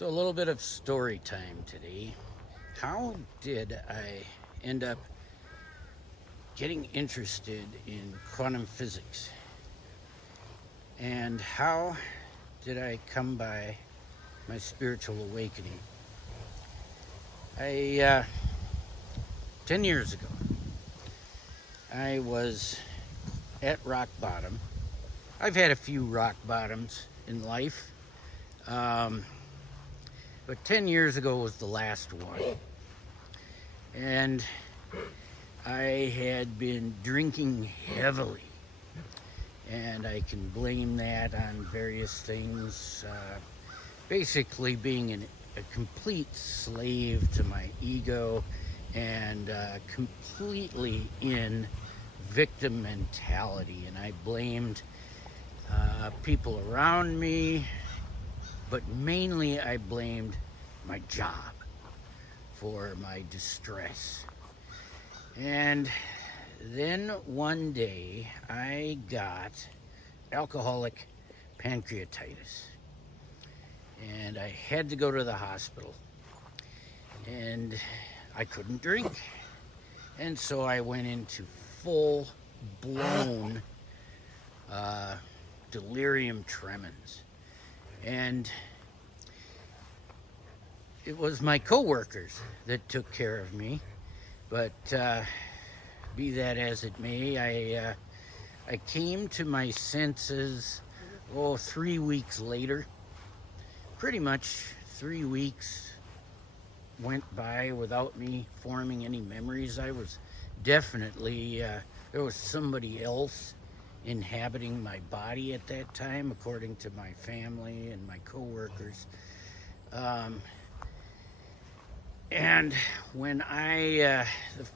So, a little bit of story time today. How did I end up getting interested in quantum physics? And how did I come by my spiritual awakening? 10 years ago, I was at rock bottom. I've had a few rock bottoms in life. But 10 years ago was the last one. And I had been drinking heavily. And I can blame that on various things. Basically being a complete slave to my ego and completely in victim mentality. And I blamed people around me, but mainly I blamed my job for my distress. And then one day I got alcoholic pancreatitis. And I had to go to the hospital. And I couldn't drink. And so I went into full-blown delirium tremens. And it was my coworkers that took care of me. But be that as it may, I came to my senses 3 weeks later. Pretty much 3 weeks went by without me forming any memories. I was definitely, there was somebody else inhabiting my body at that time, according to my family and my coworkers. And when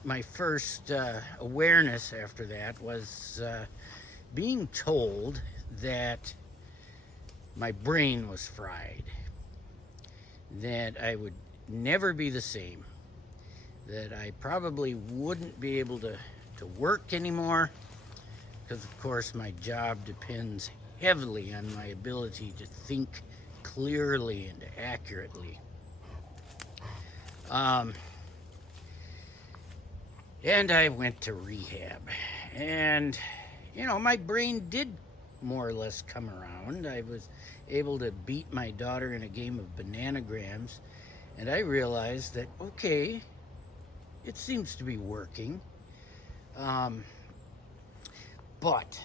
my first awareness after that was being told that my brain was fried, that I would never be the same, that I probably wouldn't be able to work anymore, because of course my job depends heavily on my ability to think clearly and accurately. And I went to rehab, and my brain did more or less come around. I was able to beat my daughter in a game of bananagrams, and I realized that, okay, it seems to be working. But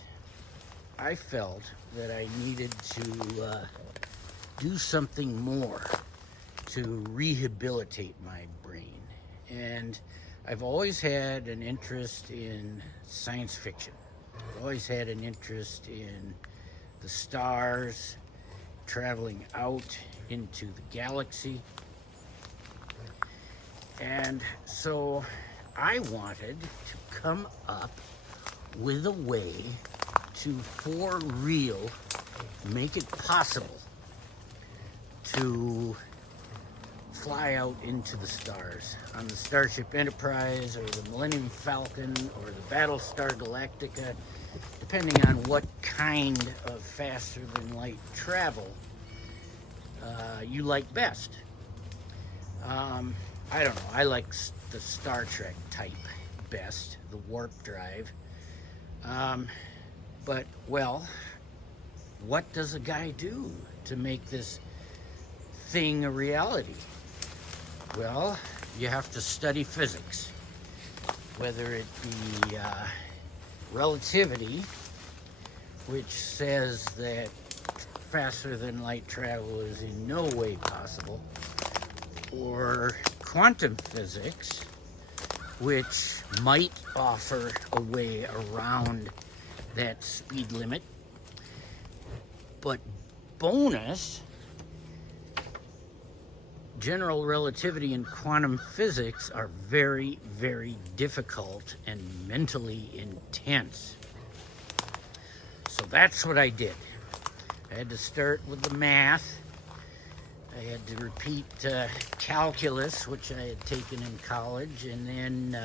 I felt that I needed to do something more to rehabilitate my brain. And I've always had an interest in science fiction. I've always had an interest in the stars, traveling out into the galaxy. And so I wanted to come up with a way to, for real, make it possible to fly out into the stars on the Starship Enterprise or the Millennium Falcon or the Battlestar Galactica, depending on what kind of faster than light travel you like best. I don't know, I like the Star Trek type best, the warp drive. But, well, what does a guy do to make this thing a reality? Well, you have to study physics, whether it be relativity, which says that faster than light travel is in no way possible, or quantum physics, which might offer a way around that speed limit. But bonus, general relativity and quantum physics are very, very difficult and mentally intense. So that's what I did. I had to start with the math. I had to repeat calculus, which I had taken in college, and then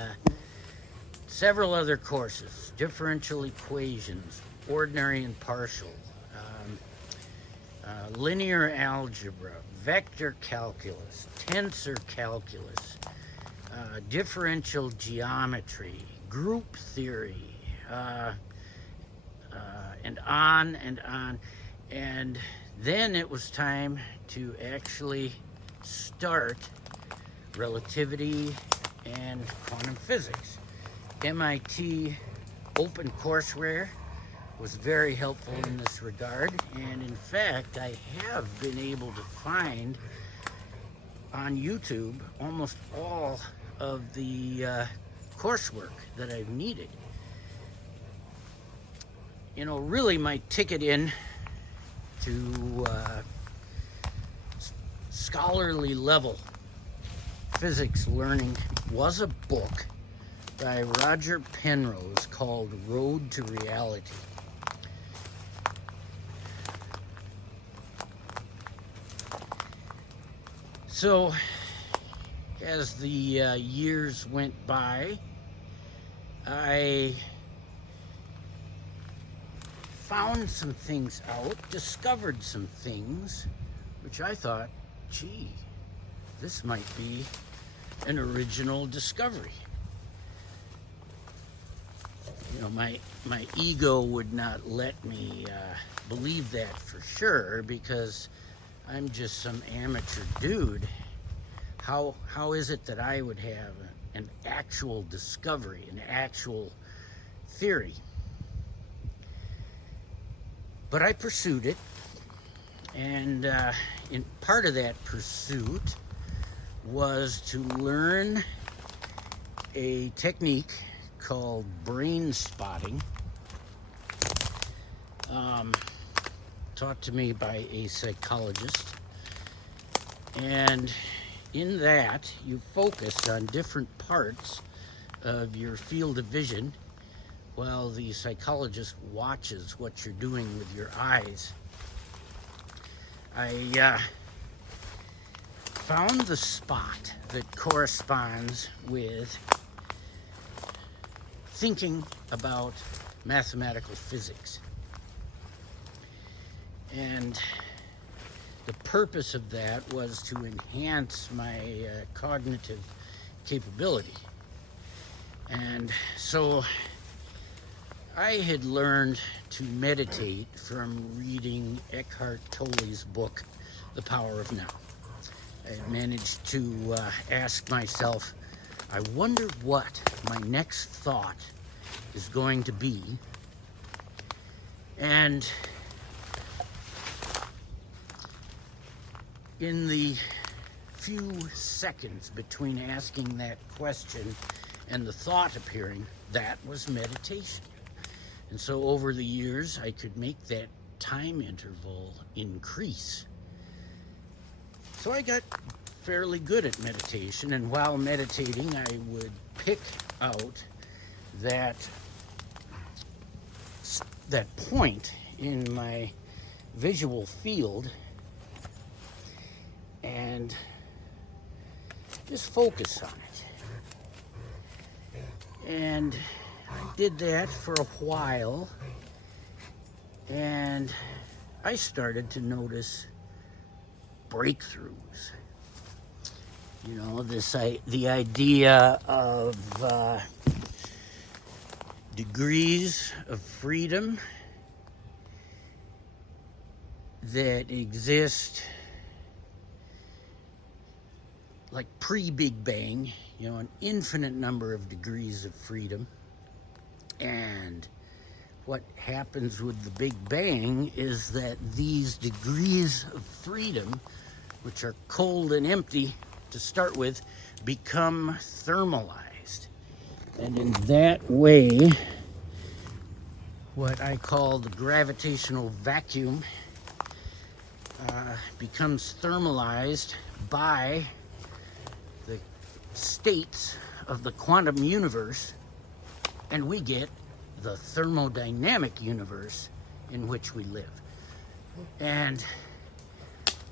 several other courses, differential equations, ordinary and partial, linear algebra, vector calculus, tensor calculus, differential geometry, group theory, and on and on. And then it was time to actually start relativity and quantum physics. MIT OpenCourseware was very helpful in this regard, and in fact I have been able to find on YouTube almost all of the coursework that I've needed. You know, really my ticket in to scholarly level physics learning was a book by Roger Penrose called Road to Reality. So, as the years went by, I found some things out, discovered some things, which I thought, gee, this might be an original discovery. You know, my ego would not let me believe that for sure, because I'm just some amateur dude. How is it that I would have an actual discovery, an actual theory? But I pursued it, and in part of that pursuit was to learn a technique called brain spotting, taught to me by a psychologist. And in that, you focus on different parts of your field of vision while the psychologist watches what you're doing with your eyes. I found the spot that corresponds with thinking about mathematical physics. And the purpose of that was to enhance my cognitive capability. And so I had learned to meditate from reading Eckhart Tolle's book, The Power of Now. I managed to ask myself, I wonder what my next thought is going to be. And in the few seconds between asking that question and the thought appearing, that was meditation. And so over the years, I could make that time interval increase. So I got fairly good at meditation, and while meditating, I would pick out that point in my visual field and just focus on it. And I did that for a while, and I started to notice breakthroughs. You know, the idea of degrees of freedom that exist like pre-Big Bang, you know, an infinite number of degrees of freedom. And what happens with the Big Bang is that these degrees of freedom, which are cold and empty to start with, become thermalized. And in that way, what I call the gravitational vacuum becomes thermalized by the states of the quantum universe, and we get the thermodynamic universe in which we live. And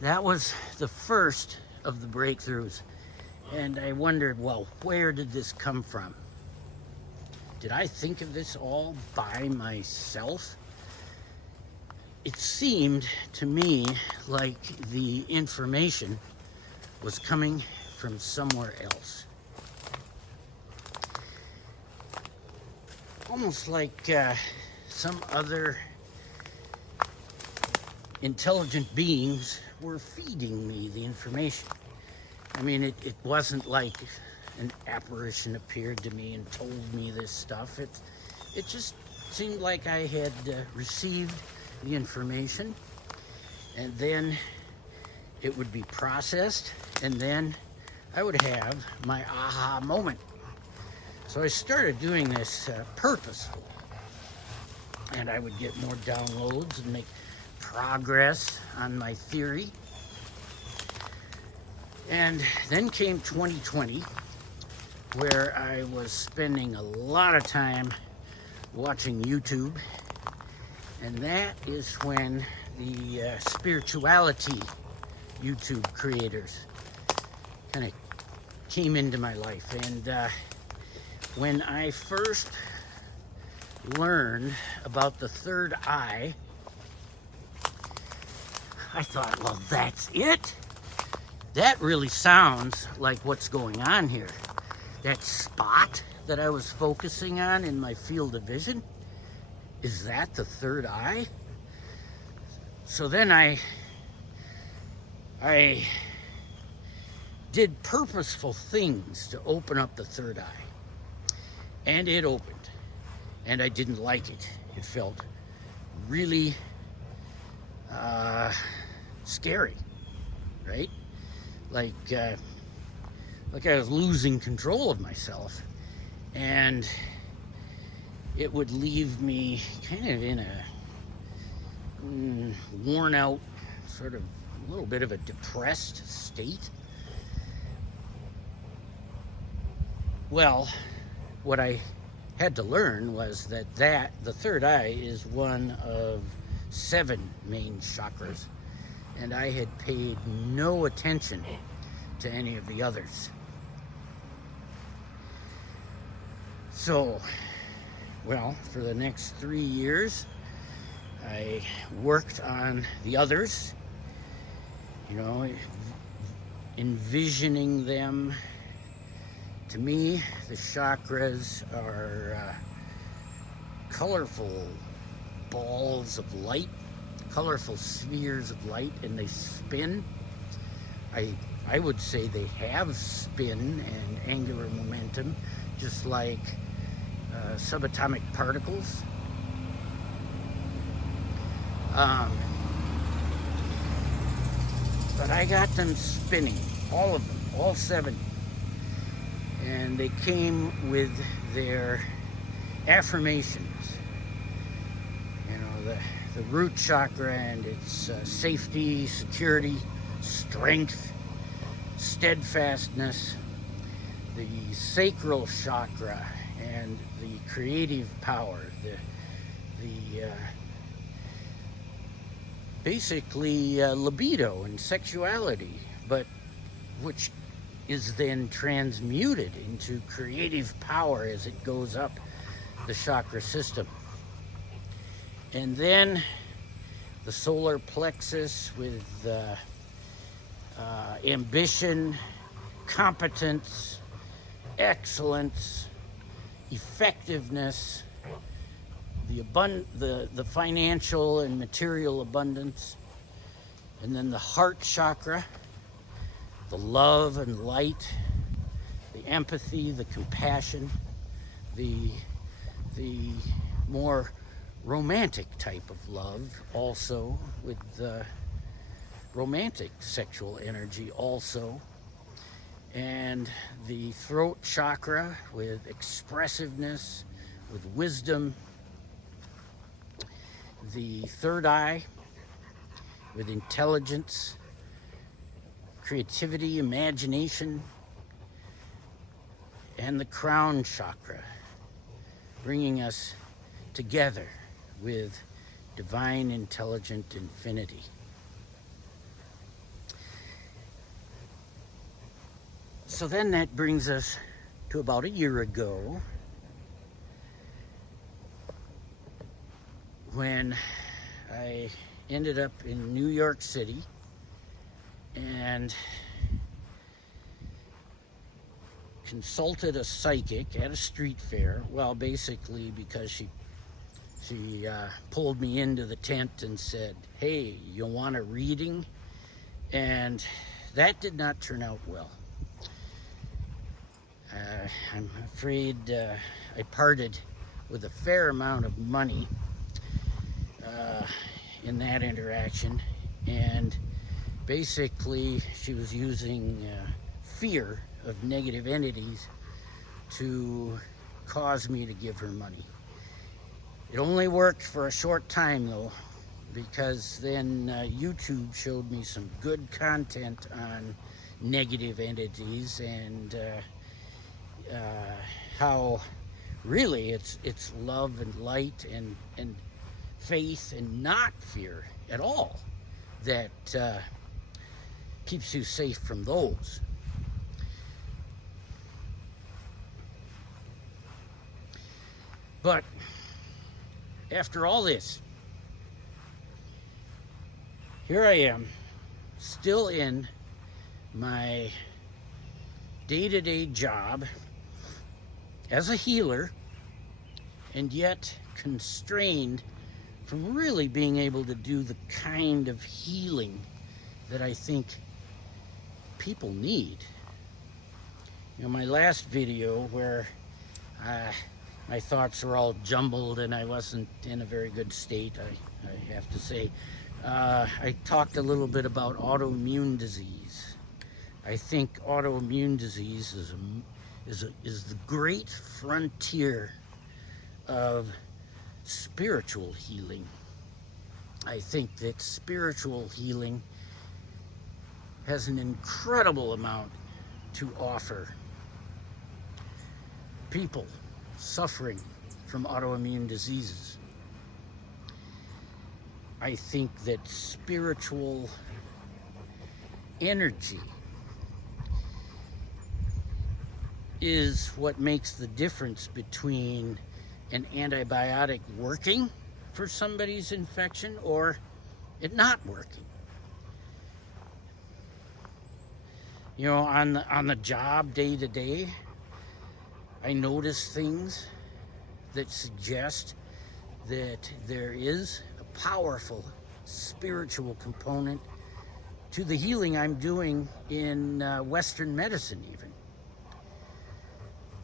that was the first of the breakthroughs. And I wondered, well, where did this come from? Did I think of this all by myself? it seemed to me like the information was coming from somewhere else. Almost like some other intelligent beings were feeding me the information. I mean, it wasn't like an apparition appeared to me and told me this stuff. It just seemed like I had received the information, and then it would be processed, and then I would have my aha moment. So I started doing this purposefully, and I would get more downloads and make progress on my theory. And then came 2020, where I was spending a lot of time watching YouTube, and that is when the spirituality YouTube creators kind of came into my life. And when I first learned about the third eye, I thought, well, that's it. That really sounds like what's going on here. That spot that I was focusing on in my field of vision, is that the third eye? So then I did purposeful things to open up the third eye. And it opened. And I didn't like it. It felt really scary, right? Like I was losing control of myself, and it would leave me kind of in a worn out, sort of a little bit of a depressed state. Well, what I had to learn was that the third eye is one of 7 main chakras, and I had paid no attention to any of the others. So, well, for the next 3 years, I worked on the others, you know, envisioning them. To me, the chakras are colorful balls of light, colorful spheres of light, and they spin. I would say they have spin and angular momentum, just like subatomic particles. But I got them spinning, all of them, all 7. And they came with their affirmations. You know, the root chakra and its safety, security, strength, steadfastness, the sacral chakra and the creative power, the basically libido and sexuality, but which is then transmuted into creative power as it goes up the chakra system. And then the solar plexus with ambition, competence, excellence, effectiveness, the financial and material abundance. And then the heart chakra, the love and light, the empathy, the compassion, the more romantic type of love, also with the romantic sexual energy also, and the throat chakra with expressiveness, with wisdom, the third eye with intelligence, creativity, imagination, and the crown chakra, bringing us together with divine intelligent infinity. So then that brings us to about a year ago, when I ended up in New York City and consulted a psychic at a street fair. Well, basically because she pulled me into the tent and said, "Hey, you want a reading?" And that did not turn out well. I'm afraid I parted with a fair amount of money in that interaction, and basically she was using fear of negative entities to cause me to give her money. It only worked for a short time though, because then YouTube showed me some good content on negative entities and how really it's love and light and faith and not fear at all that keeps you safe from those. But after all this, here I am, still in my day-to-day job as a healer, and yet constrained from really being able to do the kind of healing that I think people need. You know, my last video where my thoughts were all jumbled and I wasn't in a very good state, I have to say. I talked a little bit about autoimmune disease. I think autoimmune disease is the great frontier of spiritual healing. I think that spiritual healing has an incredible amount to offer people suffering from autoimmune diseases. I think that spiritual energy is what makes the difference between an antibiotic working for somebody's infection or it not working. You know, on the job day to day, I notice things that suggest that there is a powerful spiritual component to the healing I'm doing in Western medicine even.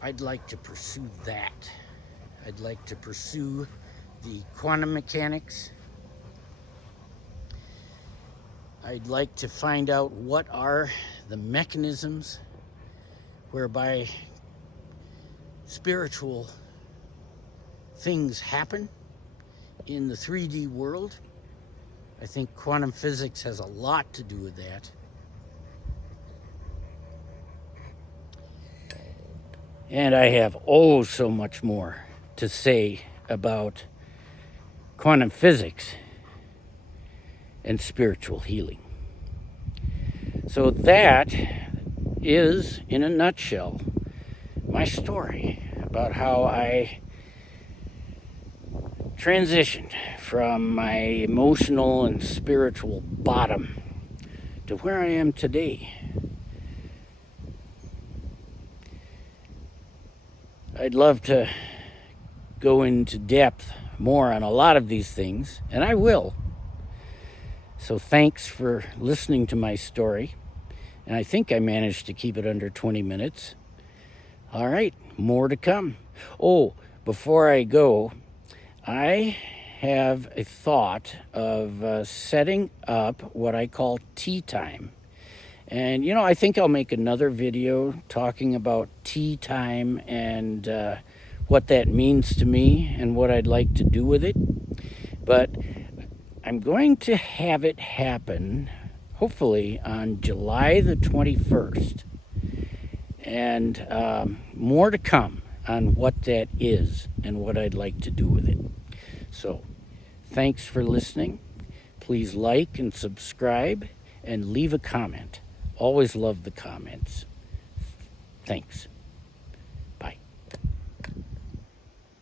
I'd like to pursue that. I'd like to pursue the quantum mechanics. I'd like to find out what are the mechanisms whereby spiritual things happen in the 3D world. I think quantum physics has a lot to do with that. And I have oh so much more to say about quantum physics and spiritual healing. So that is, in a nutshell, my story about how I transitioned from my emotional and spiritual bottom to where I am today. I'd love to go into depth more on a lot of these things, and I will. So thanks for listening to my story. And I think I managed to keep it under 20 minutes. All right, more to come. Oh, before I go, I have a thought of setting up what I call tea time. And, you know, I think I'll make another video talking about tea time and what that means to me and what I'd like to do with it. But I'm going to have it happen, hopefully, on July the 21st. And more to come on what that is and what I'd like to do with it. So, thanks for listening. Please like and subscribe and leave a comment. Always love the comments. Thanks.